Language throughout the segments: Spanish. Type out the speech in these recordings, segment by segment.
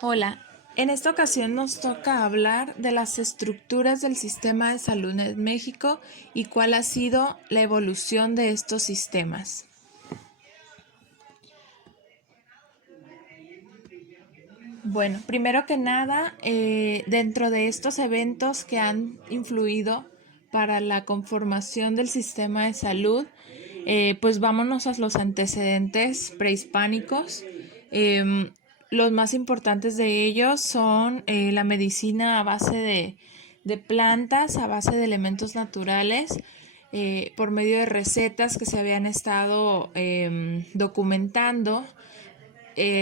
Hola, en esta ocasión nos toca hablar de las estructuras del sistema de salud en México y cuál ha sido la evolución de estos sistemas. Bueno, primero que nada, dentro de estos eventos que han influido para la conformación del sistema de salud, pues vámonos a los antecedentes prehispánicos. Em, los más importantes de ellos son la medicina a base de plantas, a base de elementos naturales, por medio de recetas que se habían estado documentando,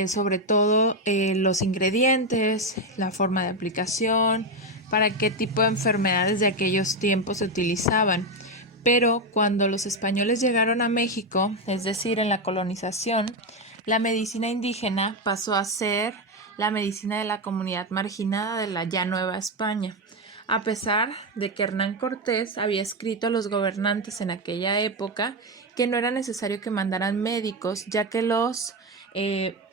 sobre todo los ingredientes, la forma de aplicación, para qué tipo de enfermedades de aquellos tiempos se utilizaban. Pero cuando los españoles llegaron a México, es decir, en la colonización, la medicina indígena pasó a ser la medicina de la comunidad marginada de la ya Nueva España. A pesar de que Hernán Cortés había escrito a los gobernantes en aquella época que no era necesario que mandaran médicos, ya que los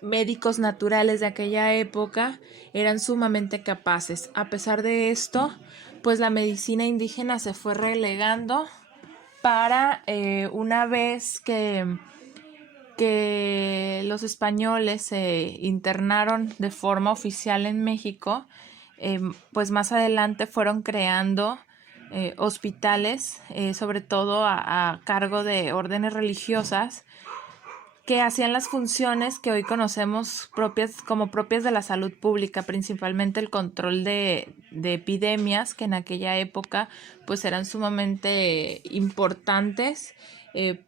médicos naturales de aquella época eran sumamente capaces. A pesar de esto, pues la medicina indígena se fue relegando para una vez que los españoles se internaron de forma oficial en México, pues más adelante fueron creando hospitales, sobre todo a cargo de órdenes religiosas, que hacían las funciones que hoy conocemos como propias de la salud pública, principalmente el control de epidemias, que en aquella época pues eran sumamente importantes.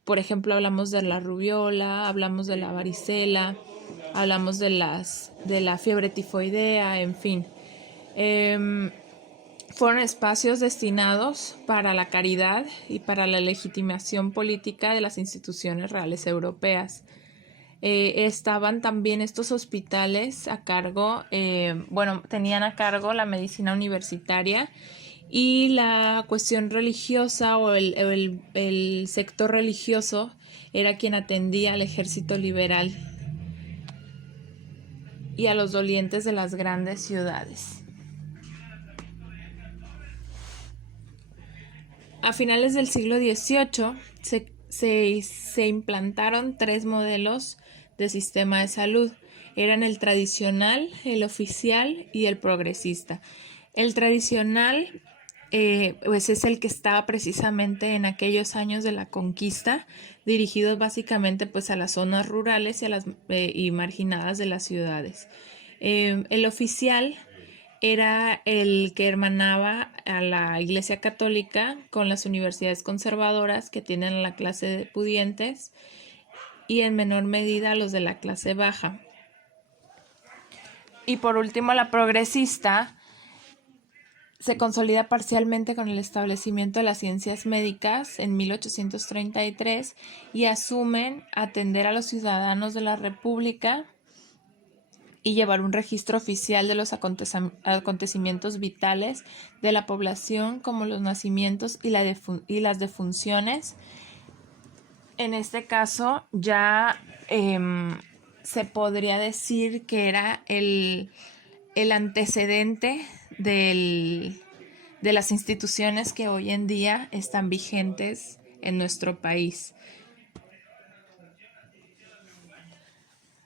Por ejemplo, hablamos de la rubiola, hablamos de la varicela, hablamos de la fiebre tifoidea, en fin. Fueron espacios destinados para la caridad y para la legitimación política de las instituciones reales europeas. Estaban también estos hospitales a cargo, tenían a cargo la medicina universitaria y la cuestión religiosa o el sector religioso era quien atendía al ejército liberal y a los dolientes de las grandes ciudades. A finales del siglo XVIII se implantaron tres modelos de sistema de salud. Eran el tradicional, el oficial y el progresista. El tradicional pues es el que estaba precisamente en aquellos años de la conquista, dirigidos básicamente pues a las zonas rurales y a las y marginadas de las ciudades. El oficial era el que hermanaba a la Iglesia Católica con las universidades conservadoras que tienen la clase de pudientes y en menor medida los de la clase baja. Y por último, la progresista se consolida parcialmente con el establecimiento de las ciencias médicas en 1833 y asumen atender a los ciudadanos de la República y llevar un registro oficial de los acontecimientos vitales de la población, como los nacimientos y las defunciones. En este caso ya se podría decir que era el antecedente de las instituciones que hoy en día están vigentes en nuestro país.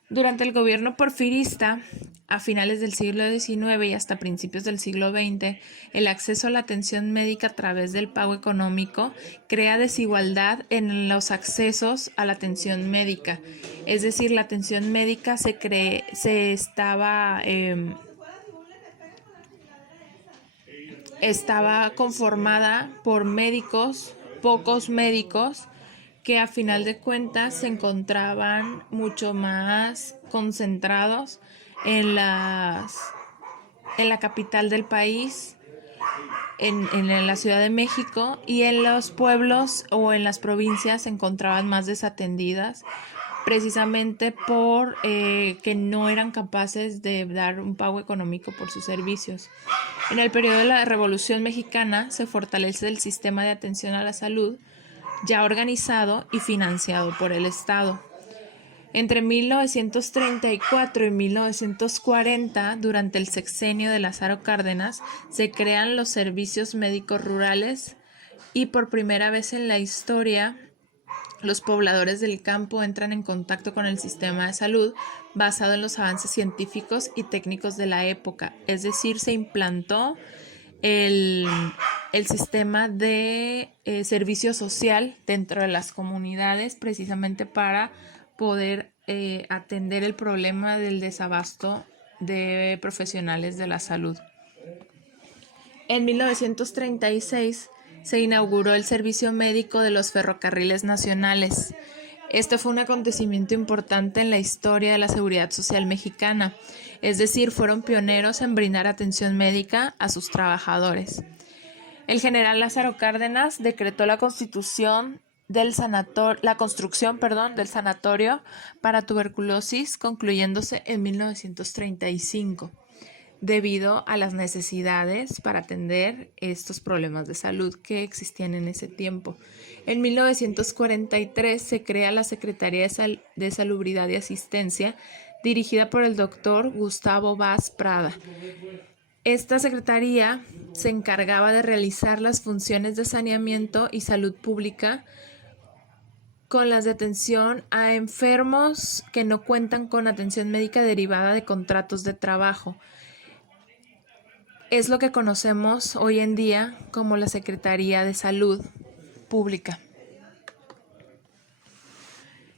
Durante el gobierno porfirista, a finales del siglo XIX y hasta principios del siglo XX, el acceso a la atención médica a través del pago económico crea desigualdad en los accesos a la atención médica. Es decir, la atención médica estaba conformada por médicos, pocos médicos, que a final de cuentas se encontraban mucho más concentrados en la capital del país, en la Ciudad de México, y en los pueblos o en las provincias se encontraban más desatendidas, precisamente por que no eran capaces de dar un pago económico por sus servicios. En el periodo de la Revolución Mexicana se fortalece el sistema de atención a la salud, ya organizado y financiado por el Estado. Entre 1934 y 1940, durante el sexenio de Lázaro Cárdenas, se crean los servicios médicos rurales y por primera vez en la historia los pobladores del campo entran en contacto con el sistema de salud basado en los avances científicos y técnicos de la época, es decir, se implantó el, el sistema de servicio social dentro de las comunidades precisamente para poder atender el problema del desabasto de profesionales de la salud. En 1936 se inauguró el servicio médico de los ferrocarriles nacionales. Este fue un acontecimiento importante en la historia de la seguridad social mexicana, es decir, fueron pioneros en brindar atención médica a sus trabajadores. El general Lázaro Cárdenas decretó la construcción del sanatorio para tuberculosis, concluyéndose en 1935, debido a las necesidades para atender estos problemas de salud que existían en ese tiempo. En 1943 se crea la Secretaría de Salubridad y Asistencia, dirigida por el doctor Gustavo Vaz Prada. Esta secretaría se encargaba de realizar las funciones de saneamiento y salud pública con las de atención a enfermos que no cuentan con atención médica derivada de contratos de trabajo. Es lo que conocemos hoy en día como la Secretaría de Salud Pública.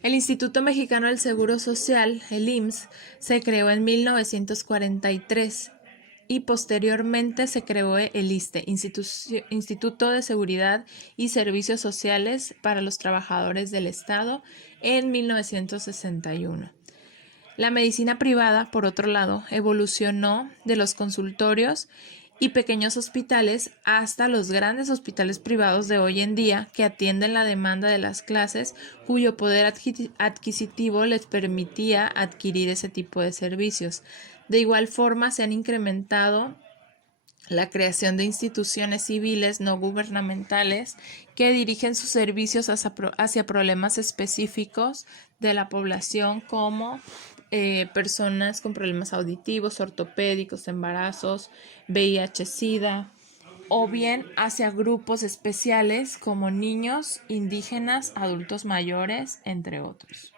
El Instituto Mexicano del Seguro Social, el IMSS, se creó en 1943 y posteriormente se creó el ISSSTE, Instituto de Seguridad y Servicios Sociales para los Trabajadores del Estado, en 1961. La medicina privada, por otro lado, evolucionó de los consultorios y pequeños hospitales hasta los grandes hospitales privados de hoy en día que atienden la demanda de las clases cuyo poder adquisitivo les permitía adquirir ese tipo de servicios. De igual forma, se han incrementado la creación de instituciones civiles no gubernamentales que dirigen sus servicios hacia problemas específicos de la población como personas con problemas auditivos, ortopédicos, embarazos, VIH-Sida, o bien hacia grupos especiales como niños, indígenas, adultos mayores, entre otros.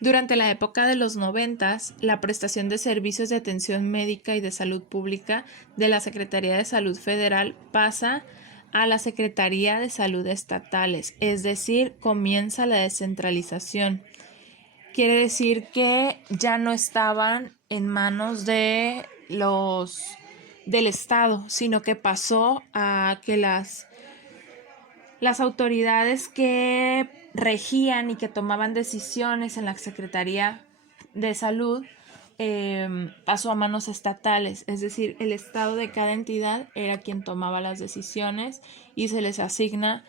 Durante la época de los 90, la prestación de servicios de atención médica y de salud pública de la Secretaría de Salud Federal pasa a la Secretaría de Salud estatales, es decir, comienza la descentralización. Quiere decir que ya no estaban en manos del Estado, sino que pasó a que las autoridades que regían y que tomaban decisiones en la Secretaría de Salud pasó a manos estatales, es decir, el estado de cada entidad era quien tomaba las decisiones y se les asigna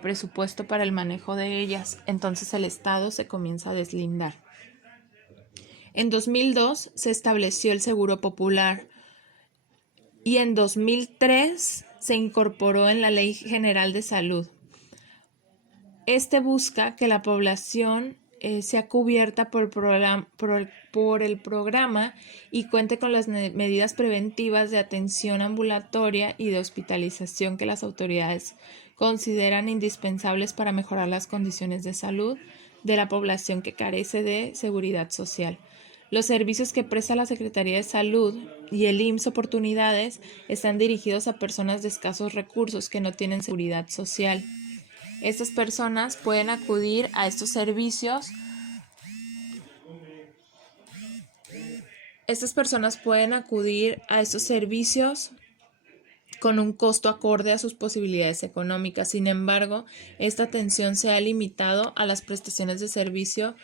presupuesto para el manejo de ellas. Entonces el estado se comienza a deslindar. En 2002 se estableció el Seguro Popular y en 2003 se incorporó en la Ley General de Salud. Este busca que la población sea cubierta por el programa y cuente con las medidas preventivas de atención ambulatoria y de hospitalización que las autoridades consideran indispensables para mejorar las condiciones de salud de la población que carece de seguridad social. Los servicios que presta la Secretaría de Salud y el IMSS Oportunidades están dirigidos a personas de escasos recursos que no tienen seguridad social. Estas personas pueden acudir a estos servicios. Con un costo acorde a sus posibilidades económicas. Sin embargo, esta atención se ha limitado a las prestaciones de servicio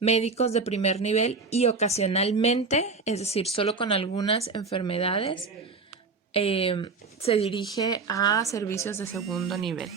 médicos de primer nivel y ocasionalmente, es decir, solo con algunas enfermedades, se dirige a servicios de segundo nivel.